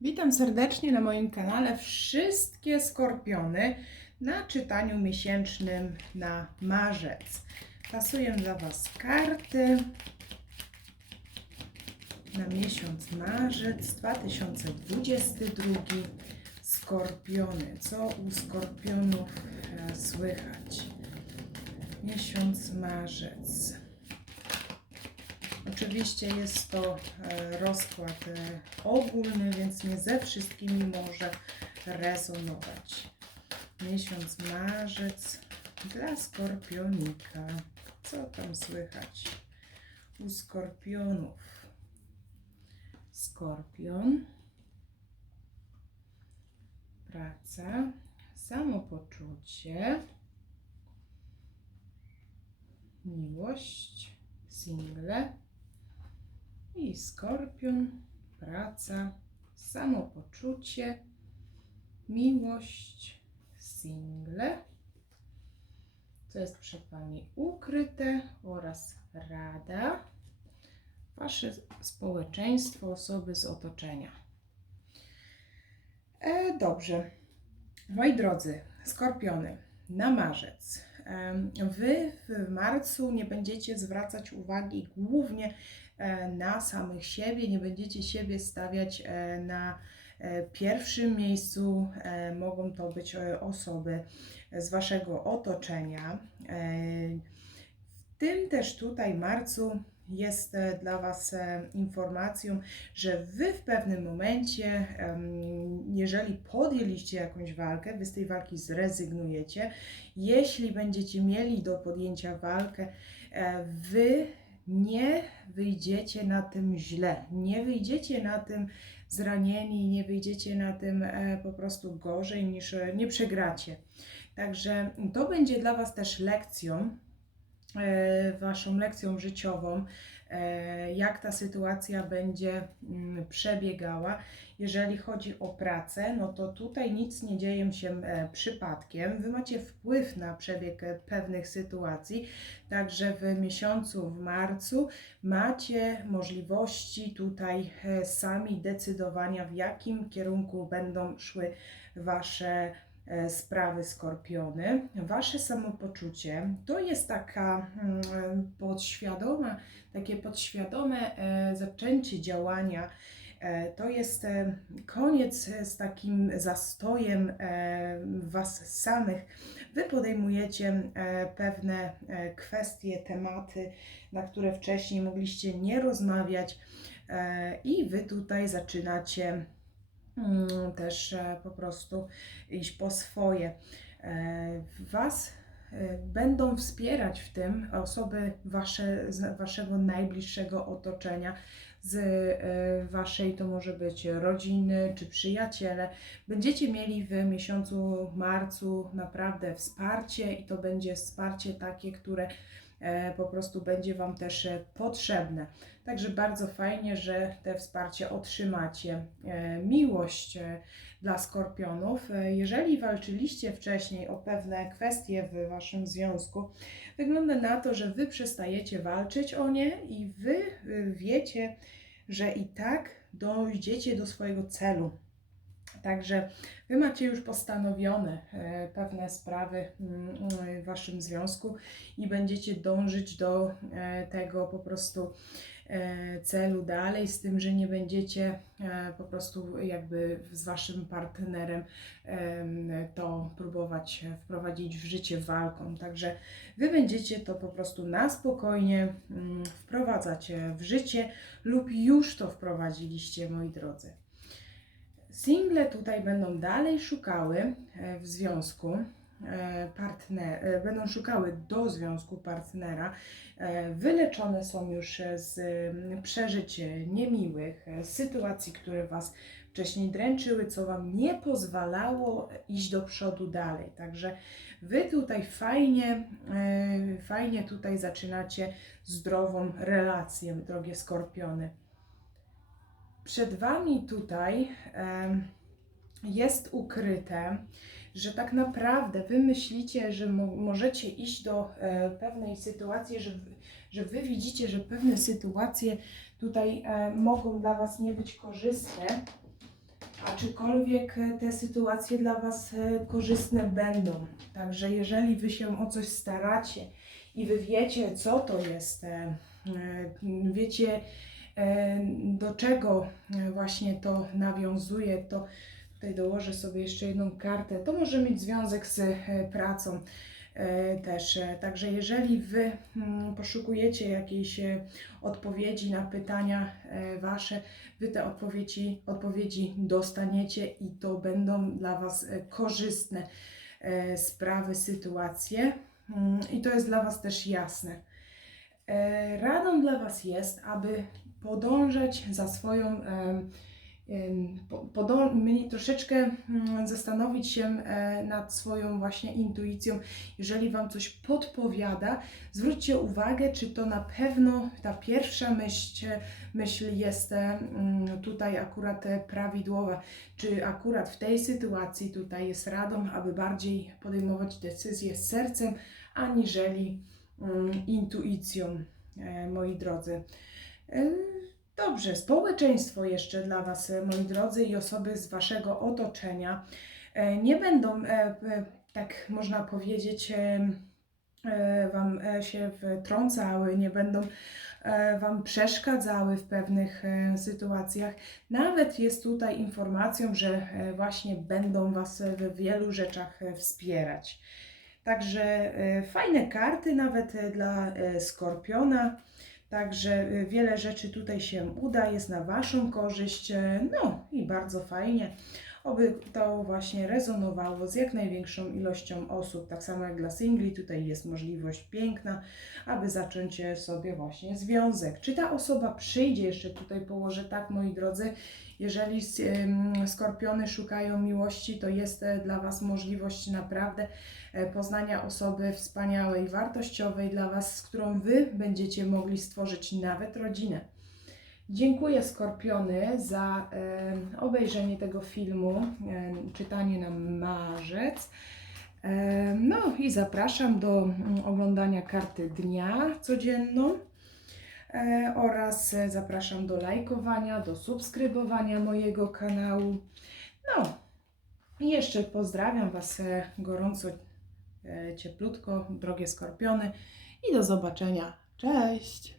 Witam serdecznie na moim kanale Wszystkie Skorpiony na czytaniu miesięcznym na marzec. Pasują dla Was karty na miesiąc marzec 2022. Skorpiony. Co u skorpionów e, słychać? Miesiąc marzec. Oczywiście jest to e, rozkład e, ogólny, więc nie ze wszystkimi może rezonować. Miesiąc marzec dla skorpionika. Co tam słychać u skorpionów? Skorpion. Praca. Samopoczucie. Miłość. Single i skorpion, praca, samopoczucie, miłość, single, co jest przed Wami ukryte oraz rada, Wasze społeczeństwo, osoby z otoczenia. E, dobrze, moi drodzy, skorpiony, na marzec. Wy w marcu nie będziecie zwracać uwagi głównie e, na samych siebie, nie będziecie siebie stawiać e, na e, pierwszym miejscu. Mogą to być osoby z Waszego otoczenia. W tym też tutaj marcu jest e, dla Was e, informacją, że Wy w pewnym momencie, jeżeli podjęliście jakąś walkę, Wy z tej walki zrezygnujecie. Jeśli będziecie mieli do podjęcia walkę, e, Wy nie wyjdziecie na tym źle, nie wyjdziecie na tym zranieni, nie wyjdziecie na tym po prostu gorzej niż nie przegracie. Także to będzie dla Was też lekcją, Waszą lekcją życiową, e, jak ta sytuacja będzie mm, przebiegała. Jeżeli chodzi o pracę, no to tutaj nic nie dzieje się e, przypadkiem. Wy macie wpływ na przebieg e, pewnych sytuacji, także w miesiącu, w marcu macie możliwości tutaj e, sami decydowania, w jakim kierunku będą szły Wasze e, sprawy skorpiony. Wasze samopoczucie to jest taka mm, podświadoma, takie podświadome e, zaczęcie działania. E, To jest e, koniec e, z takim zastojem e, Was samych. Wy podejmujecie e, pewne e, kwestie, tematy, na które wcześniej mogliście nie rozmawiać, e, i Wy tutaj zaczynacie też e, po prostu iść po swoje. E, Was e, będą wspierać w tym osoby wasze, z Waszego najbliższego otoczenia, z Waszej to może być rodziny czy przyjaciele. Będziecie mieli w miesiącu marcu naprawdę wsparcie i to będzie wsparcie takie, które po prostu będzie Wam też e, potrzebne. Także bardzo fajnie, że te wsparcie otrzymacie. E, Miłość e, dla skorpionów. E, Jeżeli walczyliście wcześniej o pewne kwestie w Waszym związku, wygląda na to, że Wy przestajecie walczyć o nie i Wy e, wiecie, że i tak dojdziecie do swojego celu. Także Wy macie już postanowione e, pewne sprawy mm, w Waszym związku i będziecie dążyć do e, tego po prostu e, celu dalej, z tym, że nie będziecie po prostu jakby z Waszym partnerem em, to próbować wprowadzić w życie walką. Także Wy będziecie to po prostu na spokojnie mm, wprowadzać w życie lub już to wprowadziliście, moi drodzy. Single tutaj będą dalej szukały e, w związku partner, e, będą szukały do związku partnera. E, Wyleczone są już z przeżyć e, niemiłych, e, sytuacji, które Was wcześniej dręczyły, co Wam nie pozwalało iść do przodu dalej. Także Wy tutaj fajnie, e, fajnie tutaj zaczynacie zdrową relację, drogie skorpiony. Przed Wami tutaj jest ukryte, że tak naprawdę Wy myślicie, że mo- możecie iść do e, pewnej sytuacji, że, że Wy widzicie, że pewne sytuacje tutaj e, mogą dla Was nie być korzystne. a czykolwiek e, te sytuacje dla Was korzystne będą. Także jeżeli Wy się o coś staracie i Wy wiecie, co to jest, wiecie, do czego e, właśnie to nawiązuje, to tutaj dołożę sobie jeszcze jedną kartę. To może mieć związek z e, pracą e, też. E, Także jeżeli Wy mm, poszukujecie jakiejś e, odpowiedzi na pytania e, Wasze, Wy te odpowiedzi, odpowiedzi dostaniecie i to będą dla Was e, korzystne e, sprawy, sytuacje. Mm, I to jest dla Was też jasne. E, Radą dla Was jest, aby podążać za swoją, em, em, po- podą- mniej troszeczkę mm, zastanowić się e, nad swoją właśnie intuicją. Jeżeli Wam coś podpowiada, zwróćcie uwagę, czy to na pewno ta pierwsza myśl, myśl jest tutaj akurat e, prawidłowa, czy akurat w tej sytuacji tutaj jest radą, aby bardziej podejmować decyzje z sercem, aniżeli mm, intuicją, e, moi drodzy. E, Dobrze, społeczeństwo jeszcze dla Was, e, moi drodzy, i osoby z Waszego otoczenia e, nie będą, tak można powiedzieć, Wam się wtrącały, nie będą Wam przeszkadzały w pewnych sytuacjach. Nawet jest tutaj informacją, że właśnie będą Was w wielu rzeczach wspierać. Także fajne karty nawet dla Skorpiona. Także e, wiele rzeczy tutaj się uda, jest na Waszą korzyść. e, No i bardzo fajnie, oby to właśnie rezonowało z jak największą ilością osób. Tak samo jak dla singli, tutaj jest możliwość piękna, aby zacząć sobie właśnie związek. Czy ta osoba przyjdzie, jeszcze tutaj położę tak, moi drodzy, jeżeli skorpiony szukają miłości, to jest e, dla Was możliwość naprawdę e, poznania osoby wspaniałej, wartościowej dla Was, z którą Wy będziecie mogli stworzyć nawet rodzinę. Dziękuję Skorpiony za obejrzenie tego filmu, czytanie na marzec. No i zapraszam do mm, oglądania karty dnia codzienną e, oraz e, zapraszam do lajkowania, do subskrybowania mojego kanału. No i jeszcze pozdrawiam Was e, gorąco, cieplutko, drogie skorpiony i do zobaczenia. Cześć!